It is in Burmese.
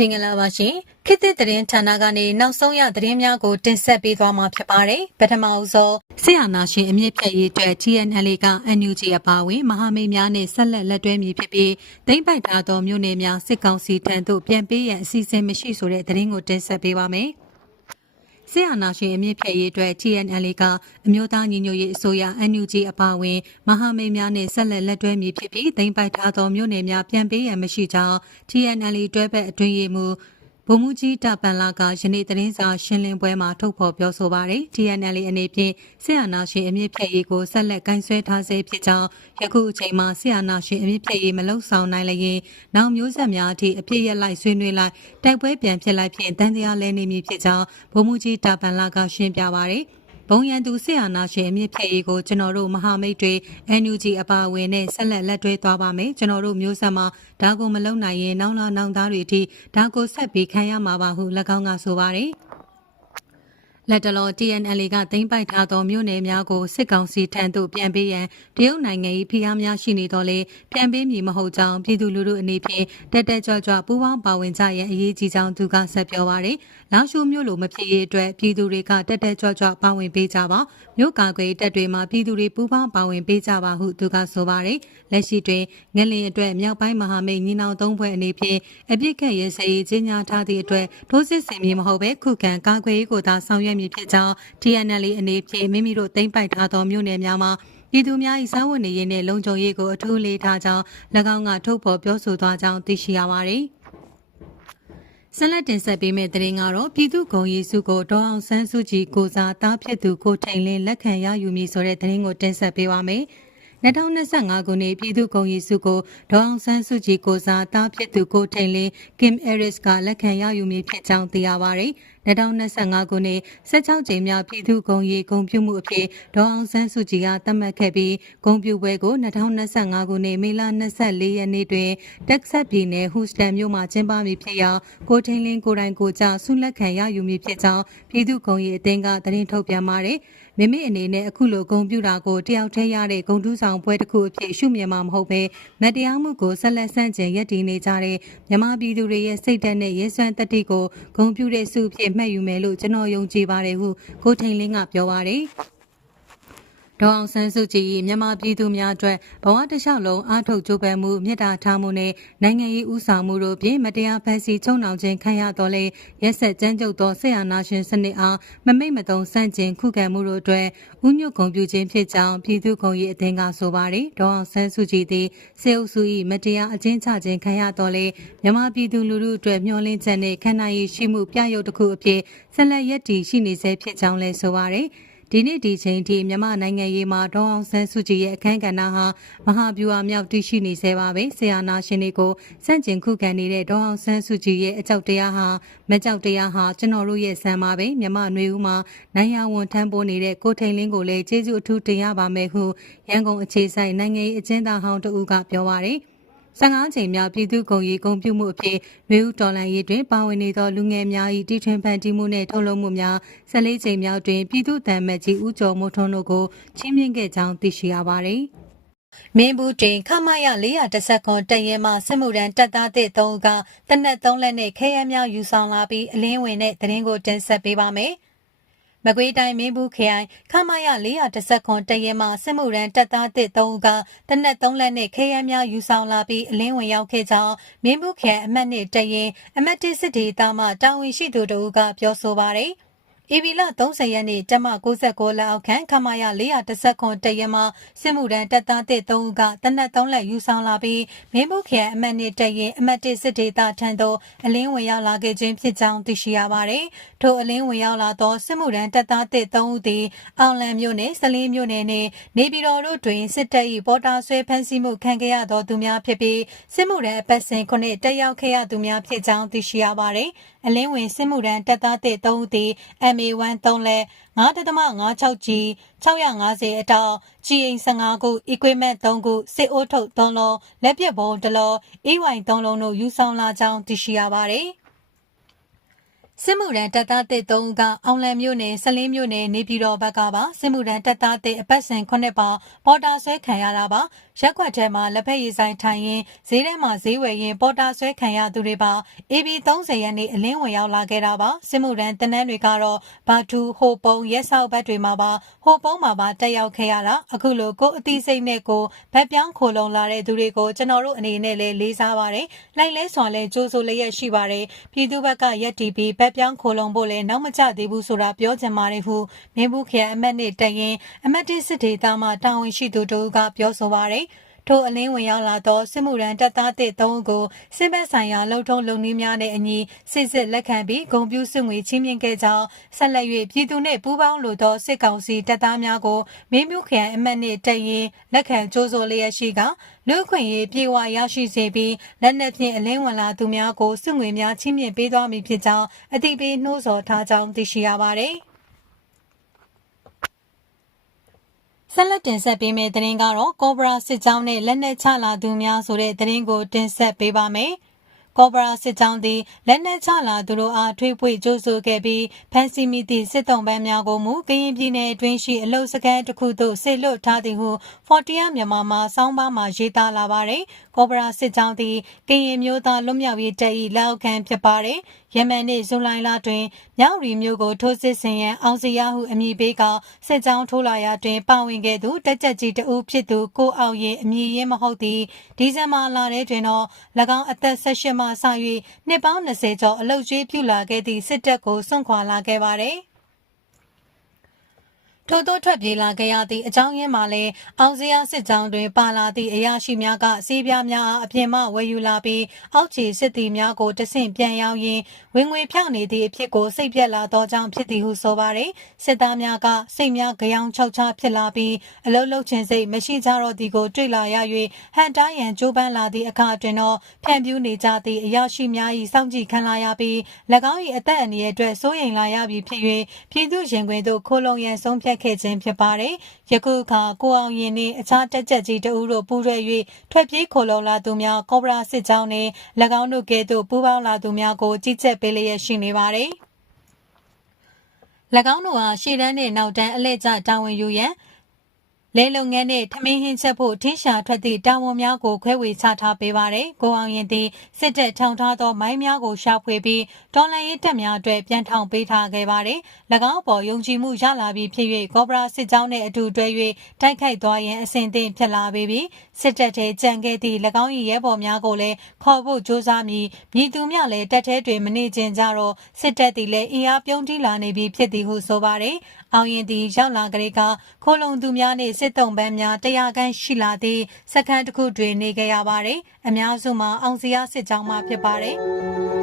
မင်္ဂလာပါရှင်ခေတ်သစ်သတင်းဌာနကနေနောက်ဆုံးရသတင်းများကိုတင်ဆက်ပေးသွားမှာဖြစ်ပါတယ်ပထမအဆုံးဆရာနာရှင်အမြင့်ဖြတ်ရေးအတွက် GNL က NUG အပါအဝင်မဟာမိတ်များနဲ့ဆက်လက်လက်တွဲမည်ဖြစ်ပြီးတိမ့်ပိုက်ထားသောမြို့နယ်များစစ်ကောင်စီထံသို့ပြန်ပေးရန်အစီအစဉ်မရှိဆိုတဲ့သတင်းကိုတင်ဆက်ပေးပါမယ် ဆရာနာရှင်အမြင့်ဖြတ်ရေးအတွက် TNL ကအမျိုးသားညီညွတ်ရေးအစိုးရ NUG အပါအဝင်မဟာမိတ်များနဲ့ဆက်လက်လက်တွဲမည်ဖြစ်ပြီးတိမ့်ပိုက်ထားသောမြို့နယ်များပြန်ပေးရန်မရှိကြောင်း TNL တွဲဘက်အတွင်းရေးမှူး ဗိုလ်မှူးကြီးတပန်လာကယနေ့သတင်းစာရှင်းလင်းပွဲမှာထုတ်ဖော်ပြောဆိုပါတယ် TNL အနေဖြင့်ဆရာနာရှင်အမြင့်ဖြတ်ရေးကိုဆက်လက်ကင်ဆယ်ထားဆဲဖြစ်ကြောင်းယခုအချိန်မှာဆရာနာရှင်အမြင့်ဖြတ်ရေးမလုံဆောင်နိုင်လျင်နောက်မျိုးဆက်များအထိအပြည့်ရလိုက်ဆွေးနွေးလိုက်တိုက်ပွဲပြန်ဖြစ်လိုက်ဖြင့်တန်တရားလဲနေမည်ဖြစ်ကြောင်းဗိုလ်မှူးကြီးတပန်လာကရှင်းပြပါတယ် ဘုံရန်သူဆရာနာရှင်အမြင့်ဖြတ်ရေးကိုကျွန်တော်တို့မဟာမိတ်တွေ NUG အပါအဝင်နဲ့ဆက်လက်လက်တွဲသွားပါမယ်ကျွန်တော်တို့မျိုးဆက်မှာဒါကိုမလုံနိုင်ရင်နောက်လာနောက်သားတွေအထိဒါကိုဆက်ပြီးခံရမှာပါဟု၎င်းကဆိုပါတယ် လက်တလော TNL ကသိမ်းပိုက်ထားသောမြို့နယ်များကိုစစ်ကောင်စီထံသို့ပြန်ပေးရန်တရုတ်နိုင်ငံ၏ဖိအားများရှိနေတော့လေပြန်ပေးမည်မဟုတ်ကြောင်းပြည်သူလူထုအနေဖြင့်တက်တက်ကြွကြွပူးပေါင်းပါဝင်ကြရန်အရေးကြီးကြောင်းသူကဆက်ပြောပါရယ်။လောင်ရှုမြို့လိုမဖြစ်ရေးအတွက်ပြည်သူတွေကတက်တက်ကြွကြွပါဝင်ပေးကြပါမြို့ကာကွယ်တပ်တွေမှာပြည်သူတွေပူးပေါင်းပါဝင်ပေးကြပါဟုသူကဆိုပါရယ်။လက်ရှိတွင်ငလင်အတွက်မြောက်ပိုင်းမဟာမိတ်ညီနောင်သုံးဖွဲ့အနေဖြင့်အပြစ်ခတ်ရဲစရေးကြီးညာထားသည့်အတွက်ဒိုးစစ်စင်မည်မဟုတ်ဘဲခုခံကာကွယ်ရေးကိုသာဆောင်ရွက်မည်ဖြစ်ကြောင်း TNL အနေဖြင့်မိမိတို့သိမ်းပိုက်ထားသောမြို့နယ်များမှာပြည်သူများ၏စားဝတ်နေရေးနှင့်လုံခြုံရေးကိုအထူးလေးထားကြောင်း၎င်းကထုတ်ဖော်ပြောဆိုသွားကြောင်းသိရှိရပါသည်ဆက်လက်တင်ဆက်ပေးမယ့်သတင်းကတော့ပြည်သူ့ဂုံရီစုကိုဒေါအောင်ဆန်းစုကြည်ကိုစားတားဖြစ်သူကိုထိန်လင်းလက်ခံရယူမည်ဆိုတဲ့သတင်းကိုတင်ဆက်ပေးပါမယ်။ 2025ခုနှစ်ပြည်သူ့ဂုဏ်ရည်စုကိုဒေါအောင်ဆန်းစုကြည်ကိုစားတားဖြစ်သူကိုထိန်လင်း Kim Eris ကလက်ခံရယူမည်ဖြစ်ကြောင်းသိရပါတယ်။2025ခုနှစ်16ကြိမ်မြောက်ပြည်သူ့ဂုဏ်ရည်ဂုဏ်ပြုမှုအဖြစ်ဒေါအောင်ဆန်းစုကြည်ကသတ်မှတ်ခဲ့ပြီးဂုဏ်ပြုပွဲကို2025ခုနှစ်မေလ24ရက်နေ့တွင်တက်ဆက်ပြည်နယ်ဟူစတန်မြို့မှာကျင်းပမည်ဖြစ်ရာကိုထိန်လင်းကိုတိုင်ကိုကြဆုလက်ခံရယူမည်ဖြစ်ကြောင်းပြည်သူ့ဂုဏ်ရည်အသင်းကသတင်းထုတ်ပြန်ပါတယ်။ မိမိအနေနဲ့အခုလိုဂုံပြူတာကိုတယောက်တည်းရတဲ့ဂုံတူးဆောင်ပွဲတစ်ခုအဖြစ်ရှုမြင်မှာမဟုတ်ဘဲမတရားမှုကိုဆက်လက်ဆန့်ကျင်ရပ်တည်နေကြတဲ့မြန်မာပြည်သူတွေရဲ့စိတ်ဓာတ်နဲ့ရဲစွမ်းတတိကိုဂုံပြူတဲ့စုအဖြစ်မှတ်ယူမယ်လို့ကျွန်တော်ယုံကြည်ပါတယ်ဟုကိုထိန်လင်းကပြောပါတယ်။ ဒေါအောင်ဆန်းစုကြည်၏မြန်မာပြည်သူများအတွက်ဘဝတစ်လျှောက်လုံးအားထုတ်ကြိုးပမ်းမှုမြတ်တာထားမှုနဲ့နိုင်ငံရေးဥဆောင်မှုတို့ဖြင့်မတရားဖန်ဆီးချုံနှောင်ခြင်းခံရတော်လဲရက်ဆက်ကြမ်းကြုတ်သောဆရာနာရှင်စနစ်အားမမိတ်မတုံစန့်ကျင်ခုခံမှုတို့အတွက်ဥညွတ်ဂုံပြုခြင်းဖြစ်ကြောင်းပြည်သူ့ဂုံရေးအသင်းကဆိုပါတယ်ဒေါအောင်ဆန်းစုကြည်သည်စေအုပ်စု၏မတရားအကျဉ်းချခြင်းခံရတော်လဲမြန်မာပြည်သူလူထုအတွက်မျှော်လင့်ချက်နဲ့ခန္ဓာရည်ရှိမှုပြရုပ်တစ်ခုအဖြစ်ဆက်လက်ရည်တည်ရှိနေဆဲဖြစ်ကြောင်းလည်းဆိုပါတယ် ဒီနေ့ဒီချိန်ထိမြန်မာနိုင်ငံရေးမှာဒေါအောင်ဆန်းစုကြည်ရဲ့အခမ်းကဏ္ဍဟာမဟာဗျူဟာမြောက်တည်ရှိနေသေးပါပဲဆရာနာရှင်တွေကိုစန့်ကျင်ခုခံနေတဲ့ဒေါအောင်ဆန်းစုကြည်ရဲ့အကြောက်တရားဟာမကြောက်တရားဟာကျွန်တော်တို့ရဲ့ဆံပါပဲမြန်မာຫນွေဦးမှာနိုင်ရဝန်ထမ်းပိုးနေတဲ့ကိုထိန်လင်းကိုလည်းကျေးဇူးအထူးတင်ရပါမယ်ဟုရန်ကုန်အခြေဆိုင်နိုင်ငံရေးအကျဉ်းသားဟောင်းတဦးကပြောပါရယ် 15ချိန်မြောက်ပြည်သူ့ဂုဏ်ရေးဂုဏ်ပြုမှုအဖြစ်နွေဦးတော်လှန်ရေးတွင်ပါဝင်နေသောလူငယ်များ၏တီထွင်ဖန်တီးမှုနှင့်ထုတ်လုပ်မှုများ14ချိန်မြောက်တွင်ပြည်သူ့တန်မတ်ကြီးဦးကျော်မိုးထွန်းတို့ကိုချီးမြှင့်ခဲ့ကြောင်းသိရှိရပါသည်မင်းဘူးတင်ခမရ410ခွန်တရဲမှစစ်မှုရန်တပ်သားသစ်3ဦးကတနက်3လက်နဲ့ခဲရဲများယူဆောင်လာပြီးအလင်းဝင်တဲ့တရင်ကိုတင်ဆက်ပေးပါမယ်။ မကွေးတိုင်းမင်းဘူးခရိုင်ခမရ410ခွန်တရဲမှစစ်မှုရန်တပ်သားတစ်3ဦးကတနက်3လက်နဲ့ခဲယမ်းများယူဆောင်လာပြီးအလင်းဝင်ရောက်ခဲ့ကြောင်းမင်းဘူးခရိုင်အမတ်နှစ်တရင်အမတ်တစ်စစ်ဒေသမှတာဝန်ရှိသူတို့ကပြောဆိုပါတယ်။ ဧပြီလ30ရက်နေ့တမ69လက်အောက်ခံခမာယ410ခွန်တရမစစ်မှုရန်တပ်သားတစ်3ဦးကတနက်3လက်ယူဆောင်လာပြီးမင်းဘူးခရိုင်အမတ်နှစ်တရင်အမတ်တစ်စစ်ဒေသထံသို့အလင်းဝင်ရောက်လာခဲ့ခြင်းဖြစ်ကြောင်းသိရှိရပါတယ်။ထိုအလင်းဝင်ရောက်လာသောစစ်မှုရန်တပ်သားတစ်3ဦးသည်အောင်လံမြို့နယ်စလင်းမြို့နယ်နှင့်နေပြည်တော်တို့တွင်စစ်တပ်၏ပေါ်တာဆွဲဖမ်းဆီးမှုခံခဲ့ရသောသူများဖြစ်ပြီးစစ်မှုရန်အပတ်စဉ်ခုနှစ်တက်ရောက်ခဲ့ရသူများဖြစ်ကြောင်းသိရှိရပါတယ်။အလင်းဝင်စစ်မှုရန်တပ်သားတစ်3ဦးသည် MA1 3လဲ9.56 G 650အတောင် GA15 ခု equipment 3ခုစစ်အိုးထုတ်3လုံးလက်ပစ်ဘုံ1လုံး EY 3လုံးတို့ယူဆောင်လာကြောင်းသိရှိရပါတယ် စစ်မှုရန်တပ်သားတစ်3ဦးကအောင်လံမြို့နယ်ဆလင်းမြို့နယ်နေပြည်တော်ဘက်ကပါစစ်မှုရန်တပ်သားတစ်အပတ်စဉ်9ပါပေါ်တာဆွဲခံရတာပါရက်ကွက်ထဲမှာလက်ဖက်ရည်ဆိုင်ထိုင်ရင်ဈေးထဲမှာဈေးဝယ်ရင်ပေါ်တာဆွဲခံရသူတွေပါ AB 30ရက်နေ့အလင်းဝင်ရောက်လာခဲ့တာပါစစ်မှုရန်တနန်းတွေကတော့ဘာထူဟိုပုံရက်ဆောက်ဘက်တွေမှာပါဟိုပုံမှာပါတက်ရောက်ခဲ့ရတာအခုလိုကိုအသိစိတ်နဲ့ကိုဗက်ပြောင်းခိုလုံလာတဲ့သူတွေကိုကျွန်တော်တို့အနေနဲ့လည်းလေးစားပါတယ်လိုက်လဲစွာလဲကြိုးဆိုလျက်ရှိပါတယ်ပြည်သူဘက်ကရက်တီပြီးဗက်ပြောင်းခိုလုံဖို့လည်းနောက်မကျသေးဘူးဆိုတာပြောချင်ပါတယ်ဟုမင်းဘူးခရိုင်အမတ်နဲ့တရင်အမတ်တစ်စစ်ဒေသမှတာဝန်ရှိသူတို့ကပြောဆိုပါတယ် ထိုအလင်းဝင်ရောက်လာသောစစ်မှုရန်တပ်သားတစ်သုံးဦးကိုစစ်ဘက်ဆိုင်ရာလုံထုံးလုံနည်းများနဲ့အညီစစ်စစ်လက်ခံပြီးဂုံပြူစစ်ငွေချင်းမြင့်ခဲ့ကြောင်းဆက်လက်၍ပြည်သူနှင့်ပူးပေါင်းလိုသောစစ်ကောင်စီတပ်သားများကိုမင်းမျိုးခရိုင်အမတ်နှင့်တရင်လက်ခံကြိုးဆိုလျက်ရှိကလူခွင့်ရေးပြေဝရရှိစေပြီးလက်နက်ဖြင့်အလင်းဝင်လာသူများကိုစစ်ငွေများချင်းမြင့်ပေးသွားမည်ဖြစ်ကြောင်းအသိပေးနှိုးဆော်ထားကြောင်းသိရှိရပါသည် ဆက်လက်တင်ဆက်ပေးမယ့်သတင်းကတော့ကောဘရာစစ်ကြောင်းနဲ့လက်နက်ချလာသူများဆိုတဲ့သတင်းကိုတင်ဆက်ပေးပါမယ်။ကောဘရာစစ်ကြောင်းသည်လက်နက်ချလာသူတို့အားထွေးပွေကြိုးဆိုခဲ့ပြီးဖန်စီမီသည့်စစ်တုံးပန်းများကိုမူကရင်ပြည်နယ်အတွင်းရှိအလုတ်စခန်းတစ်ခုသို့ဆေလွတ်ထားသည်ဟုဖော်တီယာမြန်မာမှစောင်းပါမှရေးသားလာပါတယ်။ကောဘရာစစ်ကြောင်းသည်ကရင်မျိုးသားလွတ်မြောက်ရေးတပ်၏လက်အောက်ခံဖြစ်ပါတယ်။ ယမန်နှင့်ဇူလိုင်လတွင်မြောက်ရီမျိုးကိုထိုးစစ်ဆင်ရန်အောင်စီယာဟုအမည်ပေးကစစ်ကြောင်းထိုးလာရာတွင်ပါဝင်ခဲ့သူတက်ကြက်ကြီးတဦးဖြစ်သူကိုအောင်ရင်အမည်ရင်းမဟုတ်သည့်ဒီဇင်ဘာလထဲတွင်တော့၎င်းအသက်18မှစ၍နှစ်ပေါင်း20ကျော်အလုတ်ကျွေးပြုလာခဲ့သည့်စစ်တပ်ကိုစွန့်ခွာလာခဲ့ပါသည် ထို့သောထွက်ပြေးလာခဲ့ရသည့်အကြောင်းရင်းမှာလည်းအောင်စရာစစ်ကြောင်းတွင်ပါလာသည့်အရာရှိများကစီးပြားများအားအပြင်မှဝယ်ယူလာပြီးအောက်ခြေစစ်သည်များကိုတဆင့်ပြန်ရောက်ရင်းဝင်ငွေဖြောင့်နေသည့်အဖြစ်ကိုစိတ်ပြက်လာသောကြောင့်ဖြစ်သည်ဟုဆိုပါရယ်စစ်သားများကစိတ်များကြောင်ချောက်ချဖြစ်လာပြီးအလုံးလုံးချင်းစိတ်မရှိကြတော့သည်ကိုတွေ့လာရ၍ဟန်တားရန်ကြိုးပမ်းလာသည့်အခါတွင်တော့ဖြန့်ပြူးနေကြသည့်အရာရှိများ၏စောင့်ကြည့်ခံလာရပြီး၎င်း၏အသက်အန္တရာယ်အတွက်စိုးရိမ်လာရပြီဖြစ်၍ပြည်သူရင်ခွင်သို့ခိုးလုံရန်ဆုံးဖြတ်ခဲ့ခြင်းဖြစ်ပါတယ်။ယခုအခါကိုအောင်ရင်နှင့်အခြားတက်ကြက်ကြီးတဦးတို့ပူးတွဲ၍ထွက်ပြေးခိုလုံလာသူများကောဘရာစစ်ကြောင်းနှင့်၎င်းတို့ကဲ့သို့ပူးပေါင်းလာသူများကိုကြီးကြပ်ပေးလျက်ရှိနေပါတယ်။၎င်းတို့ဟာရှေ့တန်းနှင့်နောက်တန်းအလဲကျတာဝန်ယူရန် လဲလုပ်ငန်းနဲ့ထမင်းဟင်းချက်ဖို့ထင်းရှာထွက်သည့်တာဝန်များကိုခွဲဝေချထားပေးပါတယ်။ကိုအောင်ရင်သည်စစ်တပ်ထောင်ထားသောမိုင်းများကိုရှာဖွေပြီးတော်လန်ရေးတပ်များအတွက်ပြန်ထောင်ပေးထားခဲ့ပါတယ်။၎င်းပေါ်ယုံကြည်မှုရလာပြီးဖြစ်၍ကောဘရာစစ်ကြောင်းနှင့်အတူတွဲ၍တိုက်ခိုက်သွားရန်အစဉ်သင့်ဖြစ်လာပေပြီးစစ်တပ်ထဲကြံခဲ့သည့်၎င်း၏ရဲဘော်များကိုလည်းခေါ်ဖို့ကြိုးစားပြီးမြည်သူများလည်းတပ်ထဲတွင်မနေကျင်ကြတော့စစ်တပ်သည်လည်းအင်အားပြုံးတီးလာနေပြီဖြစ်သည်ဟုဆိုပါတယ်။အောင်ရင်သည်ရောက်လာကြတဲ့ကခိုလုံသူများနှင့်စစ်တုံးပန်းများတရားခန့်ရှိလာသည့်စခန်းတစ်ခုတွင်နေခဲ့ရပါတယ်။အများစုမှာအောင်စရာစစ်ကြောင်းမှဖြစ်ပါတယ်။